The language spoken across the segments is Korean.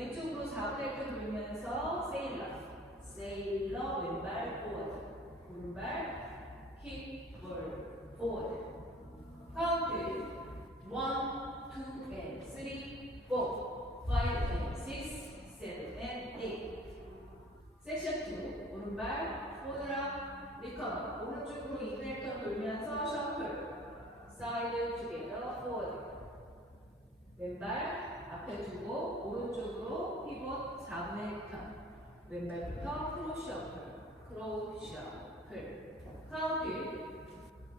왼쪽으로 4분의 1 돌면서 세일러. 세일러 왼발 포워드. 오른발 킥 볼 포워드. 카운트 1, 2 and 3, 4, 5 and 6, 7 and 8. 섹션 2 오른발 포워드랑 리커버. 오른쪽으로 2분의 1 돌면서 셔플. 사이드 투게더 포워드. 왼발 앞에 두고 오른쪽으로 피봇 4분의 1 턴. 왼발부터 크로스 셔플. 크로스 셔플. 카운트 1,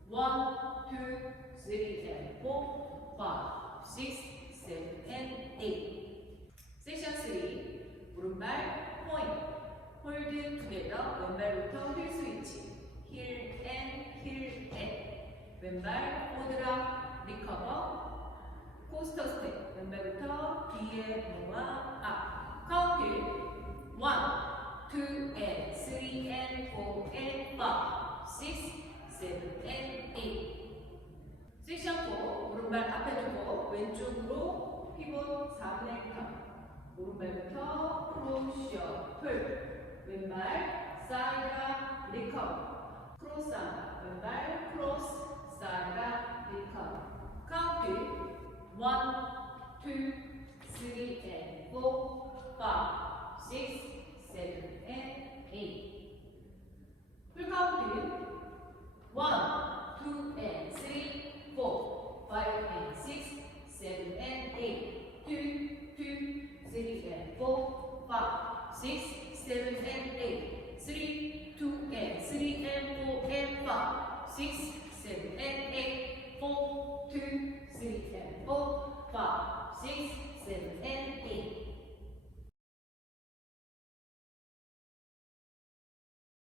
2, 3 and 4, 5, 6, 7 and 8. 섹션 3 오른발 포인트. 홀드 투게더. 왼발부터 힐 스위치. 힐 앤. 왼발 포드락 리커버. 코스터 스텝. 왼발부터 뒤에 모아 앞. 카운트 1, 2 and 3 and 4 and 5, 6, 7 and 8. 섹션 4 오른발 앞에 두고 왼쪽으로 피봇 4분의 1 턴. 오른발부터 크로스 셔플. 왼발 사이드락 리커버. 크로스 한다. 왼발 크로스 사이드락 리커버. 카운트 1, 2, 3 and 4, 5, 6, 7 and 8. 풀카운트 1, 2 and 3, 4, 5 and 6, 7 and 8. 2, 3 and 4, 5, 6, 7 and 8. 3, 2 and 3 and 4 and 5, 6, 7 and 8. 4, 2, 3 and 4, 5, 6, 7 and 8.